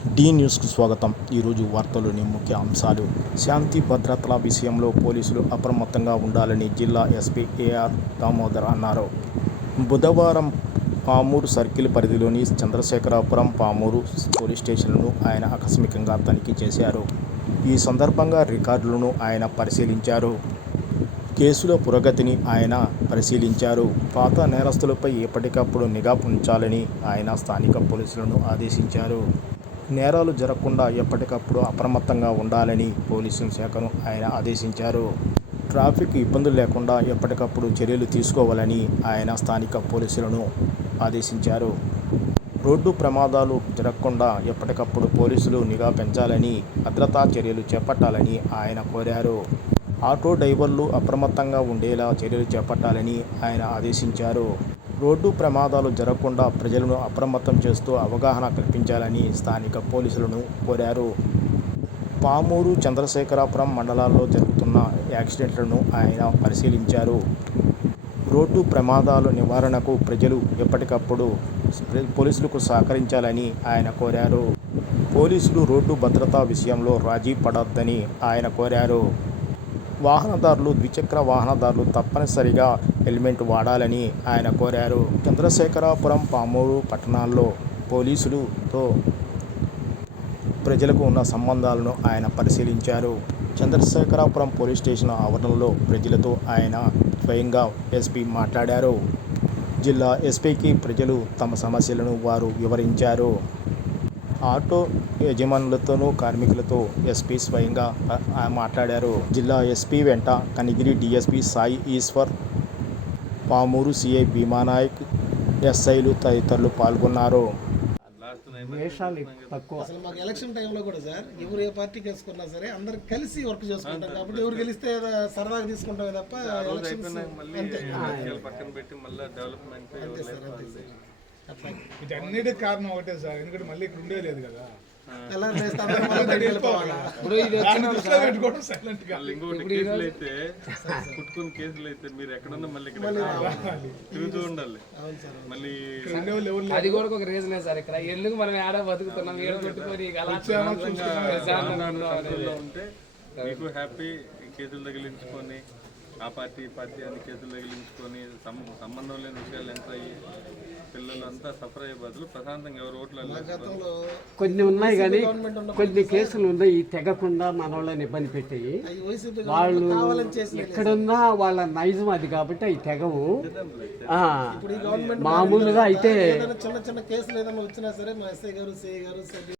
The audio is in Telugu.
డి న్యూస్కు స్వాగతం. ఈరోజు వార్తల్లోని ముఖ్య అంశాలు. శాంతి భద్రతల విషయంలో పోలీసులు అప్రమత్తంగా ఉండాలని జిల్లా ఎస్పీ ఏఆర్ దామోదర్ అన్నారు. బుధవారం పామూరు సర్కిల్ పరిధిలోని చంద్రశేఖరాపురం, పామూరు పోలీస్ స్టేషన్లను ఆయన ఆకస్మికంగా తనిఖీ చేశారు. ఈ సందర్భంగా రికార్డులను ఆయన పరిశీలించారు. కేసుల పురోగతిని ఆయన పరిశీలించారు. పాత నేరస్తులపై ఎప్పటికప్పుడు నిఘా ఉంచాలని ఆయన స్థానిక పోలీసులను ఆదేశించారు. నేరాలు జరగకుండా ఎప్పటికప్పుడు అప్రమత్తంగా ఉండాలని పోలీసు శాఖను ఆయన ఆదేశించారు. ట్రాఫిక్ ఇబ్బందులు లేకుండా ఎప్పటికప్పుడు చర్యలు తీసుకోవాలని ఆయన స్థానిక పోలీసులను ఆదేశించారు. రోడ్డు ప్రమాదాలు జరగకుండా ఎప్పటికప్పుడు పోలీసులు నిఘా పెంచాలని, భద్రతా చర్యలు చేపట్టాలని ఆయన కోరారు. ఆటో డ్రైవర్లు అప్రమత్తంగా ఉండేలా చర్యలు చేపట్టాలని ఆయన ఆదేశించారు. రోడ్డు ప్రమాదాలు జరగకుండా ప్రజలను అప్రమత్తం చేస్తూ అవగాహన కల్పించాలని స్థానిక పోలీసులను కోరారు. పామూరు, చంద్రశేఖరాపురం మండలాల్లో జరుగుతున్న యాక్సిడెంట్లను ఆయన పరిశీలించారు. రోడ్డు ప్రమాదాల నివారణకు ప్రజలు ఎప్పటికప్పుడు పోలీసులకు సహకరించాలని ఆయన కోరారు. పోలీసులు రోడ్డు భద్రతా విషయంలో రాజీ పడొద్దని ఆయన కోరారు. వాహనదారులు, ద్విచక్ర వాహనదారులు తప్పనిసరిగా హెల్మెట్ వాడాలని ఆయన కోరారు. చంద్రశేఖరాపురం, పామూరు పట్టణాల్లో పోలీసులతో ప్రజలకు ఉన్న సంబంధాలను ఆయన పరిశీలించారు. చంద్రశేఖరాపురం పోలీస్ స్టేషన్ ఆవరణలో ప్రజలతో ఆయన స్వయంగా ఎస్పీ మాట్లాడారు. జిల్లా ఎస్పీకి ప్రజలు తమ సమస్యలను వారు వివరించారు. ఆటో యజమానులతోనూ, కార్మికులతో ఎస్పీ స్వయంగా మాట్లాడారు. జిల్లా ఎస్పీ వెంట కనిగిరి డీఎస్పీ సాయి ఈశ్వర్, పామూరు సిఐ భీమానాయక్, ఎస్ఐలు తదితరులు పాల్గొన్నారు. అసలు మాకు ఎలక్షన్ టైంలో కూడా సార్ ఎవరు ఏ పార్టీకి వేసుకున్నా సరే అందరు కలిసి వర్క్ చేసుకుంటాం కాబట్టి ఎవరు గెలిస్తే సరదాగా తీసుకుంటామే తప్ప వీటన్నిటికి కారణం ఒకటే సార్, ఎందుకంటే మళ్ళీ ఇక్కడ ఉండే లేదు కదా. కుట్టుకుని కేసులు అయితే మీరు ఎక్కడున్నా మళ్ళీ తిరుగుతూ ఉండాలి. మళ్ళీ అది కూడా ఒక రీజనే సార్. ఇక్కడ ఎందుకు మనం ఏడ బతుకుతున్నాం, ఏడ కొట్టుకొని ఉంటే మీకు హ్యాపీ కేసులు తగిలించుకొని ఆ పార్టీ ఈ పార్టీ అని కేసులు తగిలించుకొని సంబంధం లేని విషయాలు ఎంత అయ్యి పిల్లలు అంతా సఫర్ అయ్యే బదులు ప్రశాంతంగా ఎవరు ఓట్లు కొన్ని ఉన్నాయి కానీ కొన్ని కేసులు ఉన్నాయి తెగకుండా మన వాళ్ళని ఇబ్బంది పెట్టాయి. వాళ్ళు ఎక్కడున్నా వాళ్ళ నైజం అది కాబట్టి అవి తెగవు. మామూలుగా అయితే చిన్న చిన్న కేసులు ఏదైనా వచ్చినా సరే మా ఎస్ఐ గారు, సిఐ గారు